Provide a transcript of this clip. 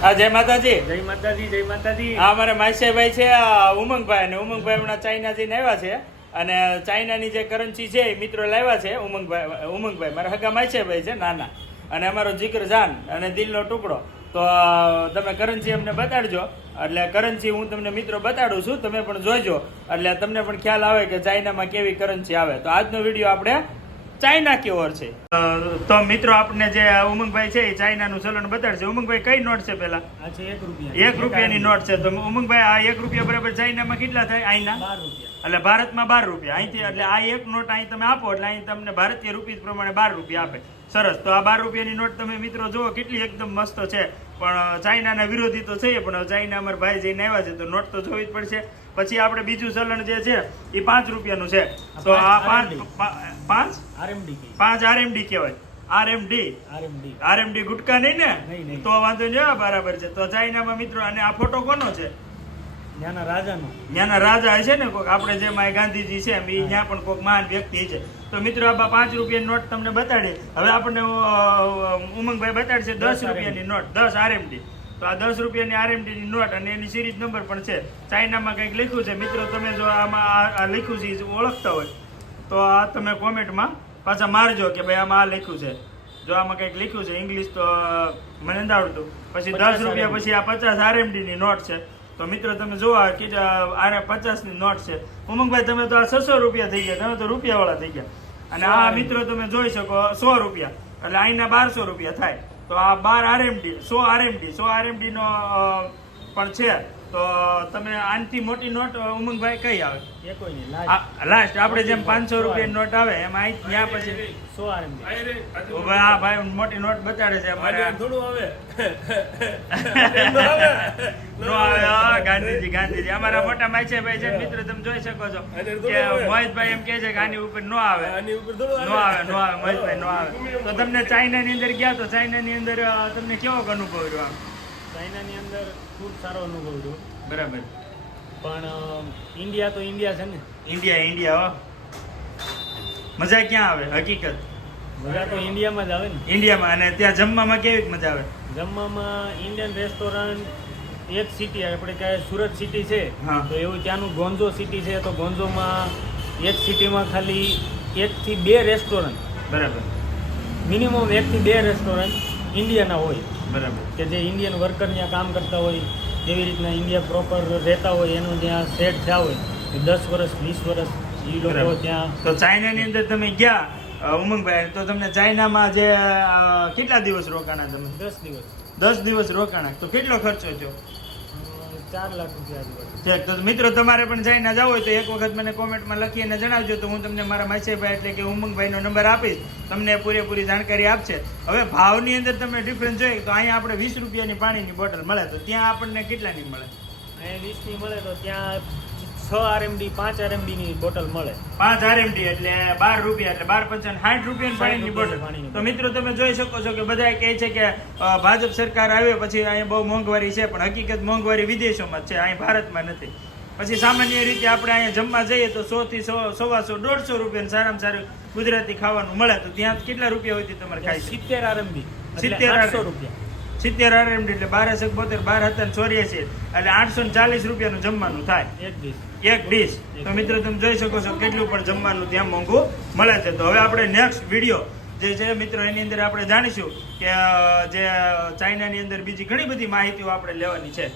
હા, જય માતાજી. જય માતાજી, જય માતાજી. હા, અમારા માસીભાઈ છે ઉમંગભાઈ, અને ઉમંગભાઈ હમણાં ચાઇના જઈને આવ્યા છે, અને ચાઇનાની જે કરન્સી છે એ મિત્રો લાવ્યા છે. ઉમંગભાઈ મારા હગા માસીભાઈ છે નાના, અને અમારો જીકર જાન અને દિલનો ટુકડો. તો તમે કરન્સી અમને બતાડજો, એટલે કરન્સી હું તમને મિત્રો બતાડું છું, તમે પણ જોઈજો, એટલે તમને પણ ખ્યાલ આવે કે ચાઇનામાં કેવી કરન્સી આવે. તો આજનો વિડીયો આપણે ચાઇના કેવો છે. તો મિત્રો આપણે જે ઉમંગભાઈ છે એ ચાઇનાનું ચલણ બતાડશે. ઉમંગભાઈ કઈ નોટ છે પેલા? આ છે 1 રૂપિયા. 1 રૂપિયાની નોટ છે. તો ઉમંગભાઈ આ 1 રૂપિયા બરાબર ચાઇનામાં કેટલા થાય? અહીંના 12 રૂપિયા. એટલે ભારતમાં 12 રૂપિયા. અહીંથી એટલે આ એક નોટ અહીં તમે આપો એટલે અહીં તમને ભારતીય રૂપીસ પ્રમાણે 12 રૂપિયા આપે. સરસ. તો આ 12 રૂપિયાની નોટ તમે મિત્રો જુઓ કેટલી એકદમ મસ્ત છે. પણ ચાઇનાના વિરોધી તો છે, પણ ચાઇના અમારા ભાઈ જઈને આવ્યા છે તો નોટ તો જોવી જ પડશે. પછી આપણે બીજું ચલણ જે છે એ 5 રૂપિયાનું છે. તો આ 5 RMD કહેવાય. RMD ગુટકા નહીં ને? તો વાંધો નહીં, બરાબર છે. તો ચાઇનામાં મિત્રો, અને આ ફોટો કોનો છે? ત્યાંના રાજા છે ને કોક, આપણે જેમ ગાંધીજી છે એમ ત્યાં પણ કોઈક મહાન વ્યક્તિ છે. તો મિત્રો આ 5 રૂપિયાની નોટ તમને બતાડી. હવે આપણને ઉમંગભાઈ બતાડશે 10 રૂપિયાની નોટ, 10 RMD. તો આ 10 રૂપિયાની RMD ની નોટ, અને એની સિરીઝ નંબર પણ છે. ચાઇનામાં કંઈક લખ્યું છે મિત્રો, તમે જો આમાં આ લખ્યું છે ઓળખતા હોય તો આ તમે કોમેન્ટમાં પાછા મારજો કે ભાઈ આમાં આ લખ્યું છે. જો આમાં કંઈક લખ્યું છે ઇંગ્લિશ તો મને નથી આવડતું. પછી 10 રૂપિયા, પછી આ 50 RMD ની નોટ છે. તો મિત્રો તમે જુઓ આ 50 ની નોટ છે. ઉમંગભાઈ તમે તો આ 600 રૂપિયા થઈ ગયા, તમે તો રૂપિયા વાળા થઈ ગયા. અને આ મિત્રો તમે જોઈ શકો 100 રૂપિયા, એટલે અહીંના 1200 રૂપિયા થાય. તો આ 12 RMD 100 RMD નો પણ છે. તો તમે આનથી મોટી નોટ ઉમંગભાઈ કઈ આવે? લાસ્ટ આપણે જેમ 500 રૂપિયાની નોટ આવે એમ અહીં ત્યાં પછી 100 RMD. હા ભાઈ મોટી નોટ બતાડે છે અમારે. નો આવે. ગાંધીજી અમારા મોટા માઈછેભાઈ છે મિત્રો, તમે જોઈ શકો છો કે મોહિતભાઈ એમ કે છે કે આની ઉપર નો આવે, મોહિતભાઈ નો આવે. તો તમને ચાઇનાની અંદર ગયા તો ચાઇનાની અંદર તમને કેવો અનુભવ રહ્યો? આમ ચાઇનાની અંદર ખૂબ સારો અનુભવ રહ્યો. બરાબર. પણ ઇન્ડિયા તો ઇન્ડિયા છે ને. ઇન્ડિયા મજા ક્યાં આવે? હકીકત મજા તો ઇન્ડિયામાં જ આવે ને. ઇન્ડિયામાં. અને ત્યાં જમવામાં કેવી મજા આવે? જમવામાં ઇન્ડિયન રેસ્ટોરન્ટ એક સિટી, આપણે કહે સુરત સિટી છે તો એવું ત્યાંનું ગોંઝો સિટી છે. તો ગોંઝોમાં એક સિટીમાં ખાલી 1 થી 2 રેસ્ટોરન્ટ, બરાબર, મિનિમમ 1 થી 2 રેસ્ટોરન્ટ ઇન્ડિયાના હોય. બરાબર. કે જે ઇન્ડિયન વર્કર ત્યાં કામ કરતા હોય, જેવી રીતના ઇન્ડિયા પ્રોપર રહેતા હોય, એનું ત્યાં સેટ થયા હોય 10 વર્ષ 20 વર્ષ એ લોકો ત્યાં. તો ચાઇનાની અંદર તમે ગયા ઉમંગભાઈ, તો તમને ચાઇનામાં જે કેટલા દિવસ રોકાણા તમે? 10 દિવસ. 10 દિવસ રોકાણા. તો કેટલો ખર્ચો થયો? 4 લાખ રૂપિયા. તો મિત્રો તમારે પણ ચાઇના જવું હોય તો એક વખત મને કોમેન્ટમાં લખીને જણાવજો, તો હું તમને મારા માસીભાઈ એટલે કે ઉમંગભાઈનો નંબર આપીશ, તમને પૂરેપૂરી જાણકારી આપશે. હવે ભાવની અંદર તમે ડિફરન્સ જોઈએ તો અહીંયા આપણે 20 રૂપિયાની પાણીની બોટલ મળે, તો ત્યાં આપણને કેટલાની મળે? અહીંયા 20 ની મળે તો ત્યાં 6 RMD 5 RMD ની બોટલ મળે. 5 RMD એટલે 12 રૂપિયા, એટલે 12 × 5 60 રૂપિયાની પાણીની બોટલ. તો મિત્રો તમે જોઈ શકો છો કે બધા કહે છે કે ભાજપ સરકાર આવે પછી અહીંયા બહુ મોંઘવારી છે, પણ હકીકત મોંઘવારી વિદેશોમાં જ છે, અહીં ભારતમાં નથી. પછી સામાન્ય રીતે આપણે અહીંયા જમવા જઈએ તો 100 થી 125 150 રૂપિયાનું સારામાં સારું ગુજરાતી ખાવાનું મળે. તો ત્યાં કેટલા રૂપિયા હોય તમારે ખાય? 70 RMD. 70 રૂપિયા. 70 RMD એટલે 12 72 12 84 એટલે 840 રૂપિયાનું જમવાનું થાય એક ડીશ. તો મિત્રો તમે જોઈ શકો છો કેટલું પણ જમવાનું ત્યાં મોંઘું મળે છે. તો હવે આપણે નેક્સ્ટ વિડીયો જે છે મિત્રો એની અંદર આપણે જાણીશું કે જે ચાઇનાની અંદર બીજી ઘણી બધી માહિતીઓ આપણે લેવાની છે.